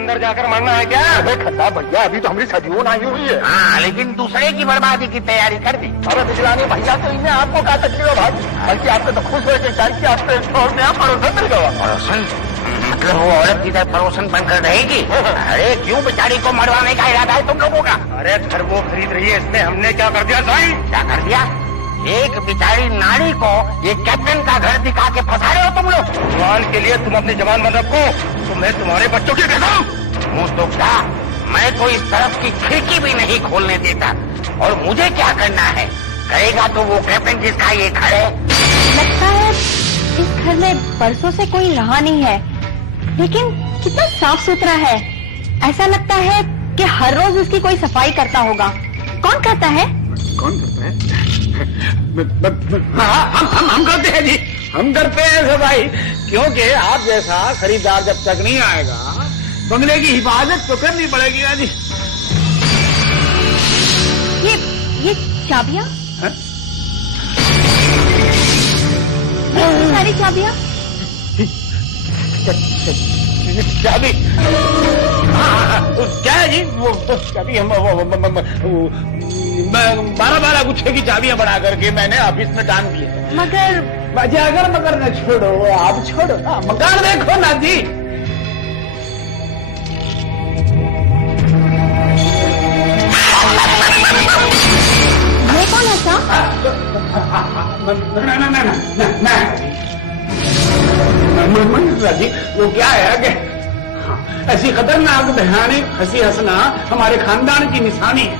अंदर जाकर मरना है क्या? अरे खन्ना भैया, अभी तो हमारी सदियों नहीं हुई है। हाँ, लेकिन दूसरे की बर्बादी की तैयारी कर दी। अरे बिजलानी भैया, तो इन्हें आपको क्या तकलीफ है भाई? बल्कि आपको तो खुश होकर चाहिए कि आपको एक छोड़ में पड़ोसन मिल गया। पड़ोसन? मतलब वो औरत की तरह पड़ोसन बनकर रहेगी? अरे क्यों बेचारी को मरवाने का इरादा है तुम लोगों का? अरे घर वो खरीद रही है, इसमें हमने क्या कर दिया साईं? क्या कर दिया? एक बेचारी नारी को ये कैप्टन का घर दिखा के फंसा रहे हो तुम लोग। भगवान के लिए तुम अपनी जबान बंद रखो, तो मैं तुम्हारे बच्चों की कसम। मुंह तो क्या, मैं तो इस तरफ की खिड़की भी नहीं खोलने देता। और मुझे क्या करना है? कहेगा तो वो कैप्टन जिसका ये घर है। लगता है इस घर में बरसों से कोई रहा नहीं है, लेकिन कितना साफ सुथरा है। ऐसा लगता है कि हर रोज इसकी कोई सफाई करता होगा। कौन करता है? कौन करता है? हम करते हैं जी, हम करते हैं सफाई। क्योंकि आप जैसा खरीदार जब तक नहीं आएगा, बंगले की हिफाजत तो करनी पड़ेगी ना जी। ये चाबियां? ये सारी चाबियां? चाबी? क्या है जी वो चाबी? हम 12 गुच्छे की चाबियां बना करके मैंने ऑफिस में टांग दी है। मगर न छोड़ो, आप छोड़ो ना, मकान देखो ना जी। ये कौन है साहब? जी वो क्या है कि ऐसी खतरनाक भयानक हंसी हंसना हमारे खानदान की निशानी है।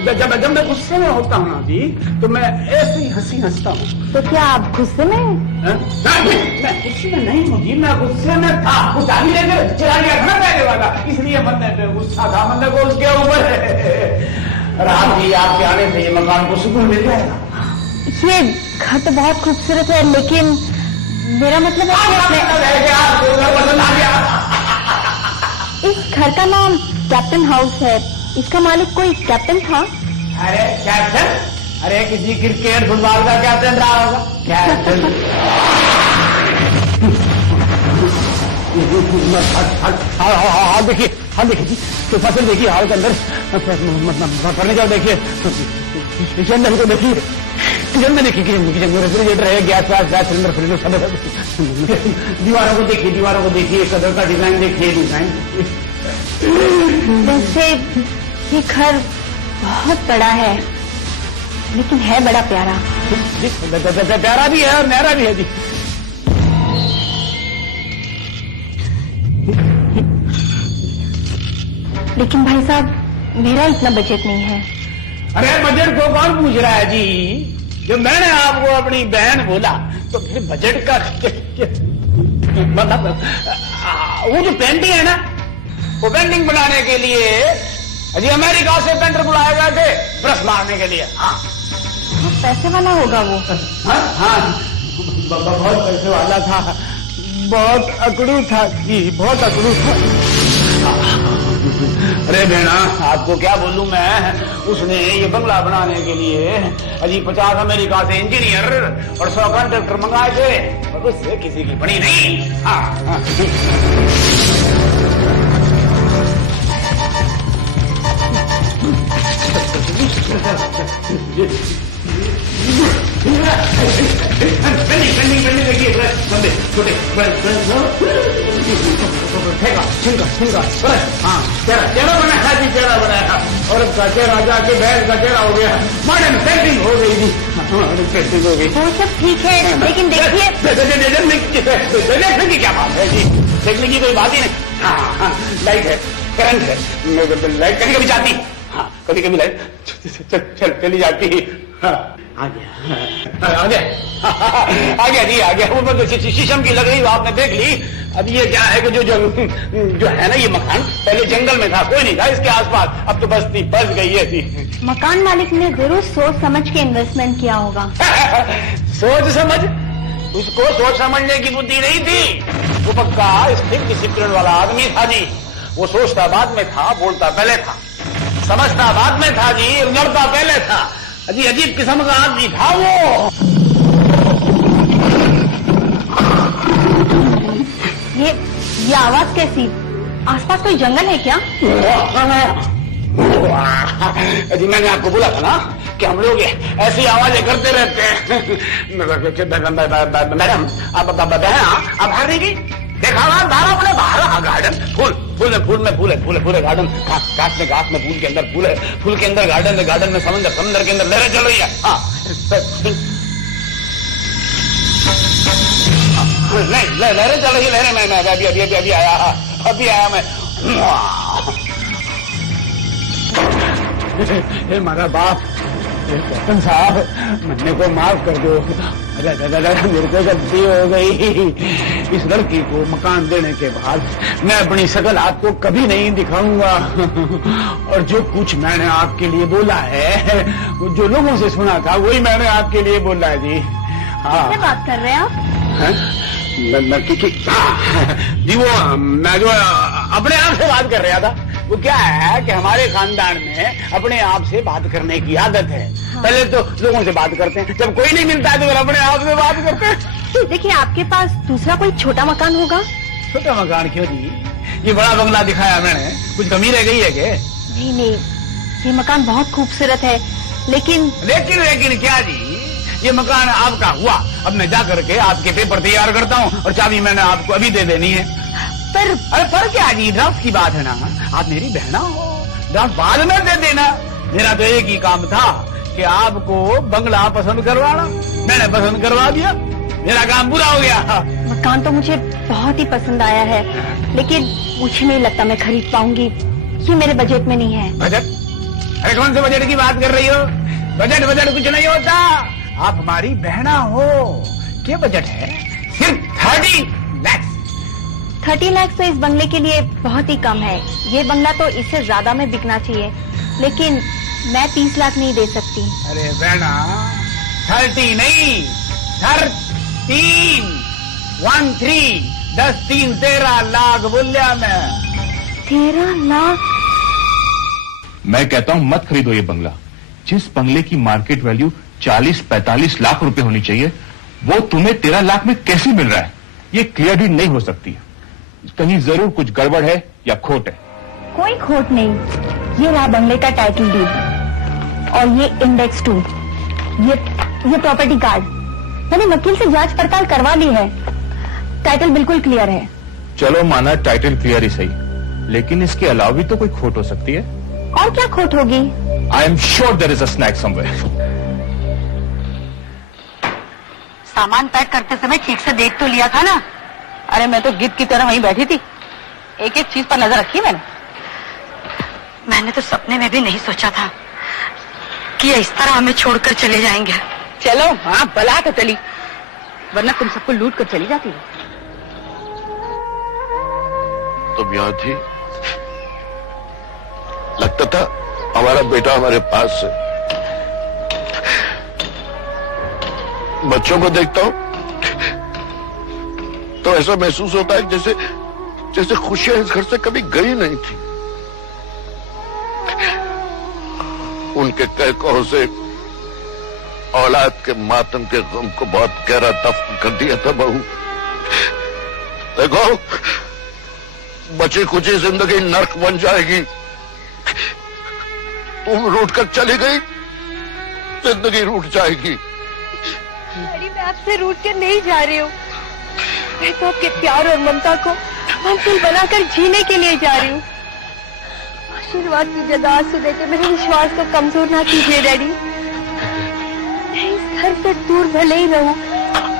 जब मैं गुस्से में होता हूँ ना जी, तो मैं ऐसी हंसी हंसता हूँ। तो क्या आप गुस्से में हैं? मैं गुस्से में नहीं हूँ जी, मैं गुस्से में था। वो चाबी लेकर चला गया था ना पहले वाला, इसलिए मन गुस्सा था। मन को उसके ऊपर रात जी आपके आने से ये मकान को सुकून मिल जाएगा। ये घर तो बहुत खूबसूरत है, लेकिन मेरा मतलब है कि इस घर का नाम कैप्टन हाउस है। इसका मालिक कोई कैप्टन था? अरे कैप्टन? अरे किसी क्रिकेट फुटबॉल का कैप्टन रहा होगा। कैप्टन? हाँ देखिए जी, तो फसल देखिए हाल के अंदर पढ़ने जाओ। देखिए किचन में, देखिए किचन में, देखिए किचन में रेफ्रिजरेटर है, गैस सिलेंडर सब। दीवारों को देखिए, कलर का डिजाइन देखिए, डिजाइन। वैसे ये घर बहुत बड़ा है, लेकिन है बड़ा प्यारा। प्यारा भी है और न्यारा भी है जी। लेकिन भाई साहब, मेरा इतना बजट नहीं है। अरे बजट को कौन पूछ रहा है जी? जब मैंने आपको अपनी बहन बोला तो फिर बजट का मतलब वो जो पेंटिंग है ना, वो पेंटिंग बनाने के लिए अजी अमेरिका से पेंटर बुलाए गए थे ब्रश मारने के लिए। हाँ, पैसे वाला होगा वो। हाँ, बहुत पैसे वाला था, बहुत अकड़ू था जी, बहुत अकड़ू था। अरे बेना, आपको क्या बोलूं मैं, उसने ये बंगला बनाने के लिए अजी 50 अमेरिका से इंजीनियर और 100 कॉन्ट्रैक्टर मंगाए थे, और उससे किसी की बनी नहीं। हाँ, पेंडिंग देखिए, छोटे हाँ, चेहरा बनाया जी, चेहरा बनाया। और उसका चेहरा जाके बैल का चेहरा हो गया, मॉडर्न पेंटिंग हो गई जी, मॉडर्न पेंटिंग हो गई। वो सब ठीक है, लेकिन देखिए देखने की क्या बात है जी? देखने की कोई बात ही नहीं। हाँ, लाइट है, करंट है, लाइट कभी कभी जाती, हाँ कभी कभी लाइट चली जाती। हाँ, आ गया जी, आ गया। वो शीशम की लकड़ी आपने देख ली। अब ये क्या है कि जो है ना, ये मकान पहले जंगल में था, कोई नहीं था इसके आसपास, अब तो बस्ती बस गई है जी। मकान मालिक ने जरूर सोच समझ के इन्वेस्टमेंट किया होगा। सोच समझ? उसको सोच समझने की बुद्धि नहीं थी। वो पक्का स्थिर डिसिप्लिन वाला आदमी था जी। वो सोचता बाद में था, बोलता पहले था, समझता बाद में था जी, लड़ता पहले था। अजी अजीब किस्म का आदमी था वो। ये आवाज कैसी? आसपास कोई जंगल है क्या? जी मैंने आपको बोला था ना कि हम लोग ऐसी आवाजें करते रहते हैं। मैडम आप बाहर नहीं गई? देखा बाहर अपने बाहर गार्डन फूल गार्डन, घास में फूल के अंदर फूल है, फूल के अंदर गार्डन में समंदर के अंदर लहरें चल रही है। नहीं लहरें चल रही है, लहरें मैं अभी आया मैं। हमारा बाप कैप्टन साहब, मन्ने को माफ कर दो। मेरे को गलती हो गई। इस लड़की को मकान देने के बाद मैं अपनी शकल आपको कभी नहीं दिखाऊंगा। और जो कुछ मैंने आपके लिए बोला है, जो लोगों से सुना था, वही मैंने आपके लिए बोला है जी। किससे बात कर रहे हैं आप? जी वो मैं जो अपने आप से बात कर रहा था। वो क्या है कि हमारे खानदान में अपने आप से बात करने की आदत है। हाँ। पहले तो लोगों से बात करते हैं, जब कोई नहीं मिलता है तो फिर अपने आप से बात करते हैं। देखिए आपके पास दूसरा कोई छोटा मकान होगा? छोटा मकान क्यों जी, ये बड़ा बंगला दिखाया मैंने, कुछ कमी रह गई है क्या? नहीं, ये मकान बहुत खूबसूरत है, लेकिन क्या जी, ये मकान आपका हुआ। अब मैं जा करके आपके पेपर तैयार करता हूँ और चाबी मैंने आपको अभी दे देनी है। पर क्या जी, ड्राफ्ट की बात है ना, आप मेरी बहना हो, ड्राफ्ट बाद में दे देना। मेरा तो एक ही काम था कि आपको बंगला पसंद करवाना, मैंने पसंद करवा दिया, मेरा काम पूरा हो गया। मकान तो मुझे बहुत ही पसंद आया है, लेकिन मुझे नहीं लगता मैं खरीद पाऊंगी, ये मेरे बजट में नहीं है। बजट? अरे कौन से बजट की बात कर रही हो? बजट कुछ नहीं होता, आप हमारी बहना हो। क्या बजट है? सिर्फ 30 लाख। 30 लाख तो इस बंगले के लिए बहुत ही कम है। ये बंगला तो इससे ज्यादा में बिकना चाहिए, लेकिन मैं 30 लाख नहीं दे सकती। अरे बहना, 30 नहीं, 13 10 3 13 लाख बोलिया मैं। 13 लाख? मैं कहता हूं मत खरीदो ये बंगला। जिस बंगले की मार्केट वैल्यू 40-45 लाख रुपए होनी चाहिए, वो तुम्हें 13 लाख में कैसे मिल रहा है? ये क्लियर डील नहीं हो सकती। कहीं जरूर कुछ गड़बड़ है या खोट है। कोई खोट नहीं। ये रहा बंगले का टाइटल डीड और ये इंडेक्स 2, ये प्रॉपर्टी कार्ड। मैंने वकील से जांच पड़ताल करवा ली है, टाइटल बिल्कुल क्लियर है। चलो माना टाइटल क्लियर ही सही, लेकिन इसके अलावा भी तो कोई खोट हो सकती है। और क्या खोट होगी? I am sure there is a snack somewhere. सामान पैक करते समय ठीक से देख तो लिया था ना? अरे मैं तो गिद्ध की तरह वहीं बैठी थी, एक एक चीज पर नजर रखी मैंने तो सपने में भी नहीं सोचा था कि इस तरह हमें छोड़कर चले जाएंगे। चलो हाँ बला तो चली, वरना तुम सबको लूट कर चली जाती। तुम यहाँ थी, लगता था हमारा बेटा हमारे पास है। बच्चों को देखता हूं तो ऐसा महसूस होता है जैसे खुशियां इस घर से कभी गई नहीं थी। उनके कह कहो से औलाद के मातम के गम को बहुत गहरा दफन कर दिया था बहू। देखो, बची कुची जिंदगी नर्क बन जाएगी। तुम रूठ कर चली गई, जिंदगी रूठ जाएगी। मैं आपसे रूठ कर नहीं जा रही हूँ, मैं तो आपके प्यार और ममता को मंजिल बनाकर जीने के लिए जा रही हूँ। आशीर्वाद की जगह आंसू देकर मेरे विश्वास को कमजोर ना कीजिए डैडी। मैं इस घर से दूर भले ही रहूं,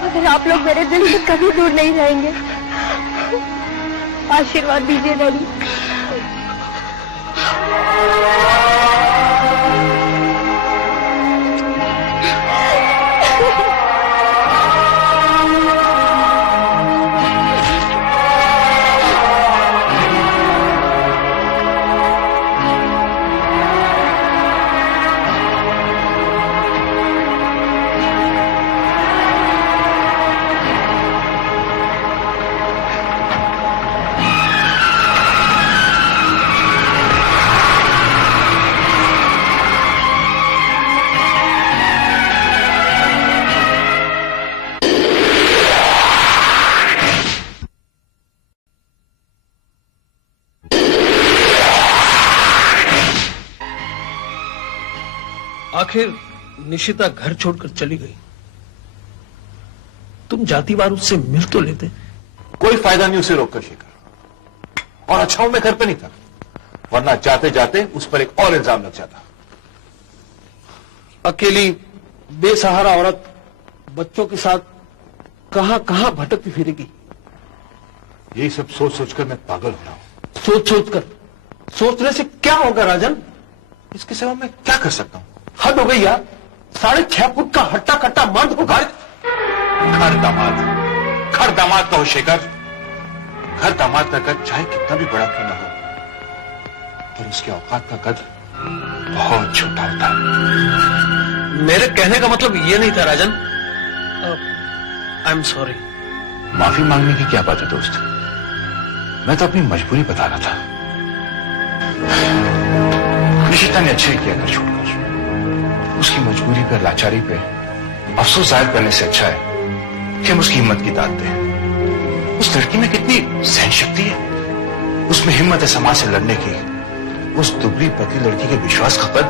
मगर आप लोग मेरे दिल से कभी दूर नहीं रहेंगे। आशीर्वाद दीजिए डैडी। आखिर निशिता घर छोड़कर चली गई। तुम जाती बार उससे मिल तो लेते। कोई फायदा नहीं उसे रोककर शेखर, और अच्छा हूं मैं घर पे नहीं था, वरना जाते जाते उस पर एक और इल्जाम लग जाता। अकेली बेसहारा औरत बच्चों के साथ कहां कहां भटकती फिरेगी। यही सब सोच सोचकर मैं पागल हो रहा हूं। सोचकर सोचने से क्या होगा राजन? इसके सिवा मैं क्या कर सकता हूं? हद हो गई यार, 6.5 फुट का हट्टा कट्टा मर्द होगा। घर दामाद कहो शेखर, घर दामाद का कद चाहे कितना भी बड़ा क्यों ना हो, पर उसके औकात का कद बहुत छोटा होता है। मेरे कहने का मतलब ये नहीं था राजन। I am sorry. माफी मांगने की क्या बात है दोस्त, मैं तो अपनी मजबूरी बता रहा था। निशिता ने अच्छे किया घर छोड़कर। उसकी मजबूरी पर, लाचारी पे अफसोस जाहिर करने से अच्छा है कि हम उसकी हिम्मत की दाद दें। उस लड़की में कितनी सहन शक्ति है, उसमें हिम्मत है समाज से लड़ने की। उस दुबली पतली लड़की के विश्वास का कद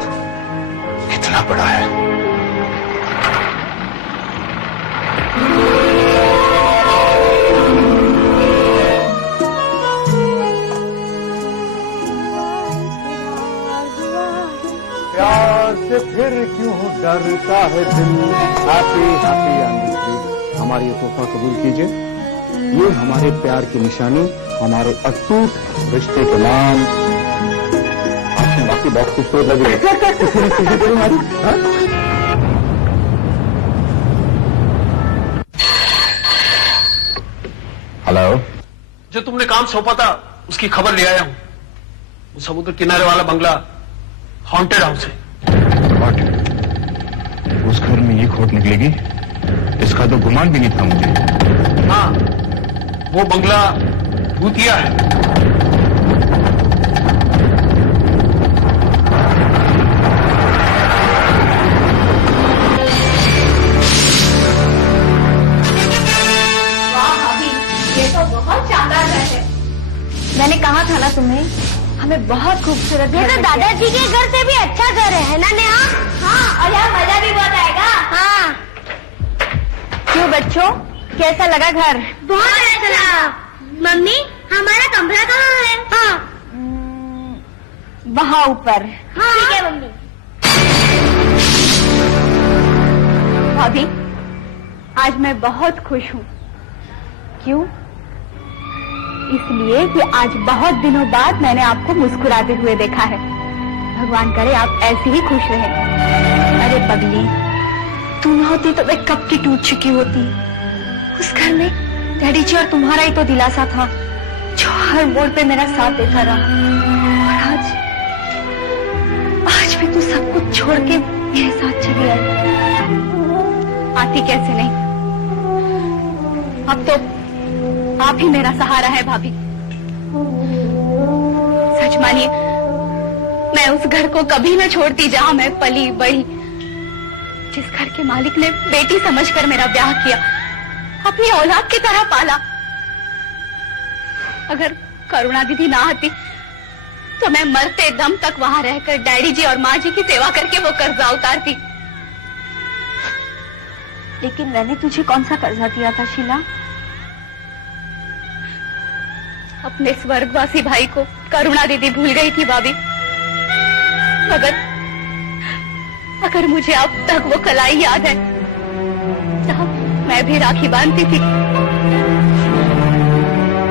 कितना बड़ा है। प्यार से फिर क्यों डरता है दिल। Happy happy anniversary. हमारी ये तोहफा कबूल कीजिए, ये हमारे प्यार की निशानी, हमारे अटूट रिश्ते के नाम। आपने बाकी बहुत खूबसूरत लग रही है। किसी ने सीधी करी हमारी। हेलो, जो तुमने काम सौंपा था उसकी खबर ले आया हूं। वो समुद्र किनारे वाला बंगला हॉन्टेड हाउस है। उस घर में ये खोट निकलेगी, इसका तो गुमान भी नहीं था मुझे। हाँ, वो बंगला भूतिया है। वाह भाभी, ये तो बहुत शानदार घर है। मैंने कहा था ना तुम्हें, हमें बहुत खूबसूरत। ये तो दादाजी के घर से भी अच्छा घर है ना नेहा? हाँ, और यहाँ मजा भी बहुत आएगा। हाँ। क्यों बच्चों, कैसा लगा घर? बहुत अच्छा। मम्मी, हमारा कमरा कहाँ है? हाँ, वहाँ ऊपर। हाँ। ठीक है मम्मी। भाभी, आज मैं बहुत खुश हूँ। क्यों? इसलिए कि आज बहुत दिनों बाद मैंने आपको मुस्कुराते हुए देखा है। भगवान करे आप ऐसे ही खुश रहे। अरे पगली, तू न होती तो मैं कब की टूट चुकी होती। उस घर में डैडी जी और तुम्हारा ही तो दिलासा था, जो हर मोड़ पे मेरा साथ देता रहा। और आज भी तू सब कुछ छोड़ के मेरे साथ चली आई। आती कैसे नहीं, अब तो आप ही मेरा सहारा है भाभी। सच मानिए, मैं उस घर को कभी न छोड़ती जहां मैं पली बढ़ी, जिस घर के मालिक ने बेटी समझकर मेरा ब्याह किया, अपनी औलाद की तरह पाला। अगर करुणा दीदी ना आती तो मैं मरते दम तक वहां रहकर डैडी जी और माँ जी की सेवा करके वो कर्जा उतारती। लेकिन मैंने तुझे कौन सा कर्जा दिया था शीला? अपने स्वर्गवासी भाई को करुणा दीदी भूल गई थी भाभी। अगर मुझे अब तक वो कलाई याद है जहाँ मैं भी राखी बांधती थी,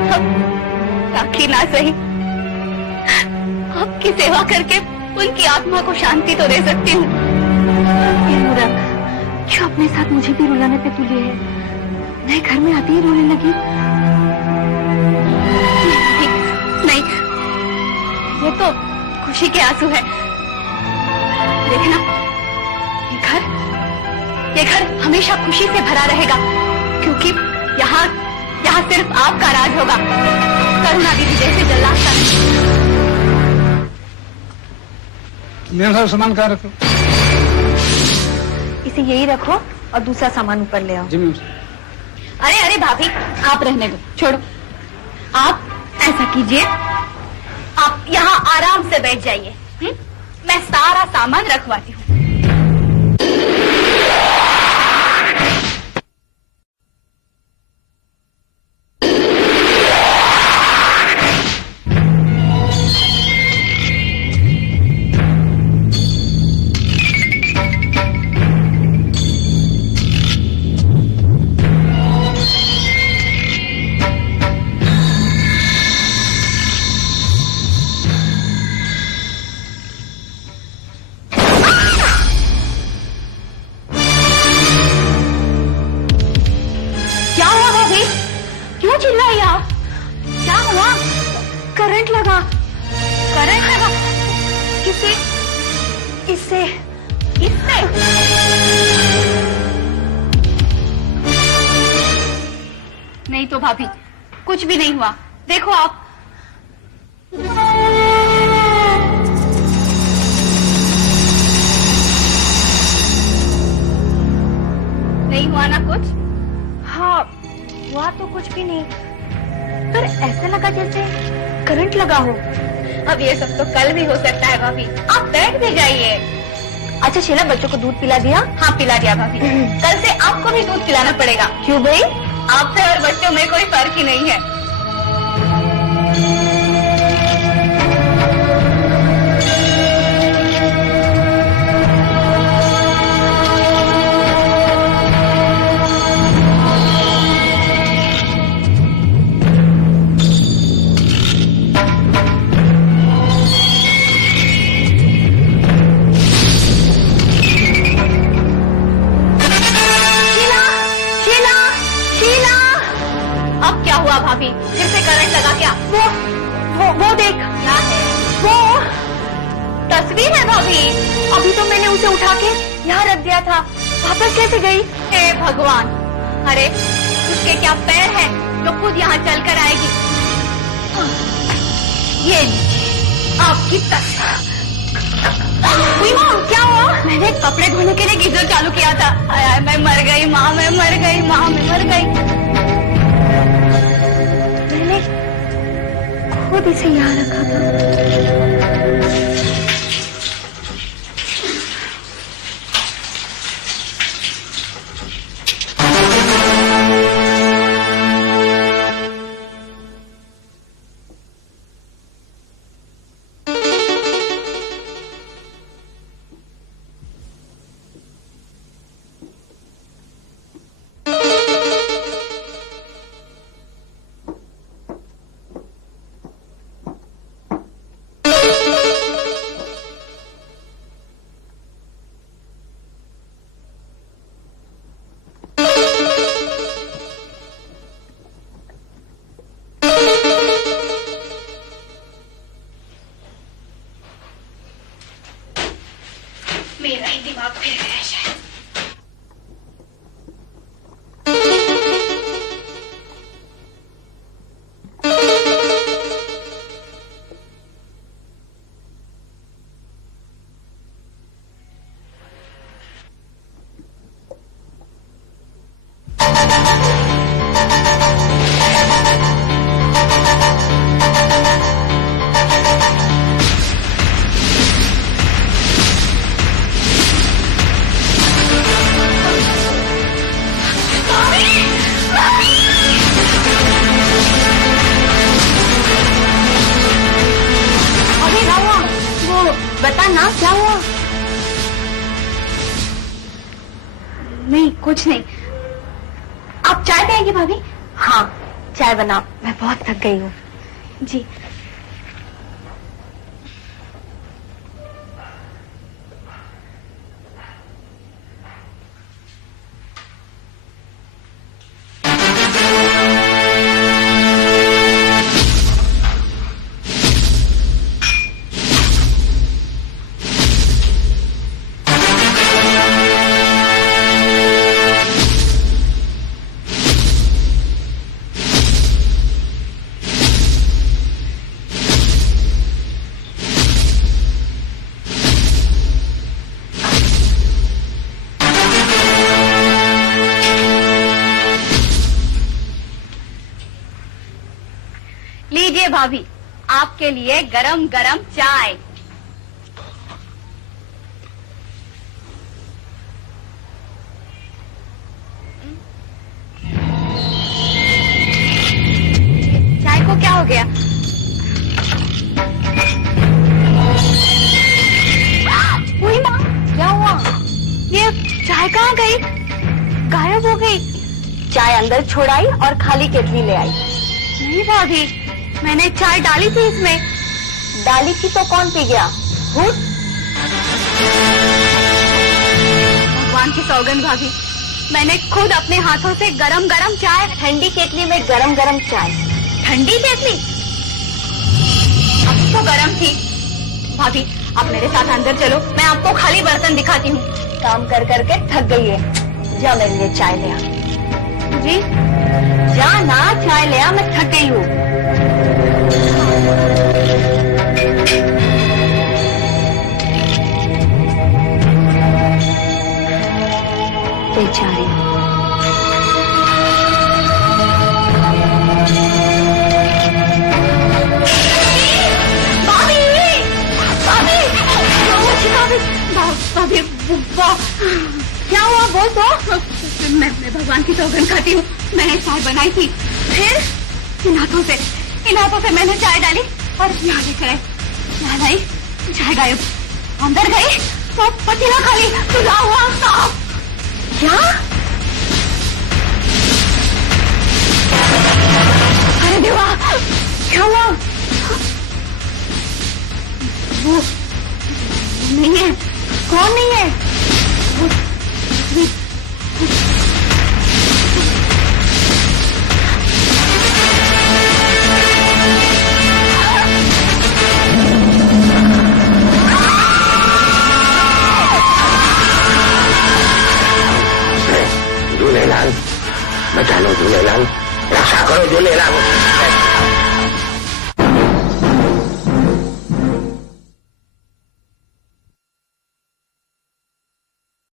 अब राखी ना सही, आपकी सेवा करके उनकी आत्मा को शांति तो दे सकती हूँ। क्यों अपने साथ मुझे भी रुलाने पे तुली है? मैं घर में आती ही रोने लगी। नहीं, ये तो खुशी के आंसू है। देखना, ये घर हमेशा खुशी से भरा रहेगा, क्योंकि यहाँ सिर्फ आपका राज होगा, करुणा दीदी जैसे जल्लाद। मेरा सारा सामान कहाँ रखो? इसे यही रखो और दूसरा सामान ऊपर ले आओ। जी मैम। अरे भाभी, आप रहने दो, छोड़ो। आप ऐसा कीजिए, आप यहाँ आराम से बैठ जाइए। मैं सारा सामान रखवाती हूँ। करंट लगा। करंट लगा? किसे? इससे? इससे? नहीं तो भाभी, कुछ भी नहीं हुआ। देखो आप। नहीं हुआ ना कुछ? हाँ, हुआ तो कुछ भी नहीं, पर ऐसा लगा जैसे करंट लगा हो। अब ये सब तो कल भी हो सकता है भाभी, आप बैठ भी जाइए। अच्छा शीला, बच्चों को दूध पिला दिया? हाँ पिला दिया भाभी। कल से आपको भी दूध पिलाना पड़ेगा। क्यों भाई? आपसे और बच्चों में कोई फर्क ही नहीं है। भाभी फिर से करंट लगा क्या? वो देख। क्या है? वो तस्वीर है भाभी। अभी तो मैंने उसे उठा के यहाँ रख दिया था, वापस कैसे गई? हे भगवान, अरे उसके क्या पैर है जो खुद यहाँ चल कर आएगी? ये आपकी माँ, क्या हुआ? मैंने कपड़े धोने के लिए गीजर चालू किया था। मैं मर गई माँ, मैं मर गई माँ, मैं मर गई। खुद इसे यहाँ रखा था। मेरा ही दिमाग फिर गया शायद। बता ना क्या हुआ? नहीं कुछ नहीं। आप चाय पिएंगी भाभी? हाँ चाय बनाओ, मैं बहुत थक गई हूँ। जी लीजिए भाभी, आपके लिए गरम गरम चाय। चाय को क्या हो गया? हुई माँ, क्या हुआ? ये चाय कहाँ गई? गायब हो गई। चाय अंदर छोड़ाई और खाली केतली ले आई। नहीं भाभी, मैंने चाय डाली थी इसमें। डाली थी तो कौन पी गया? भूत? भगवान की सौगंध भाभी, मैंने खुद अपने हाथों से गरम गरम चाय। ठंडी केतली में गरम गरम चाय? ठंडी केतली? वो गर्म थी। भाभी आप मेरे साथ अंदर चलो, मैं आपको खाली बर्तन दिखाती हूँ। काम कर करके थक गई है, जा मेरे लिए चाय ले आ। जी जा ना, चाय ले आ, मैं थक गई हूँ। बेचारी क्या हुआ बोल तो? मैं भगवान की सौगंध खाती हूँ, मैंने चाय बनाई थी, फिर इन हाथों से मैंने चाय डाली और यहाँ लेकर आई, यहाँ लाई, चाय गायब, अंदर गई तो पतीला खाली, खुला हुआ साफ। क्या? अरे देवा, क्या हुआ? वो नहीं है। कौन नहीं है? झूलेलाल, बचा लो झूलेलाल, रक्षा करो झूलेलाल।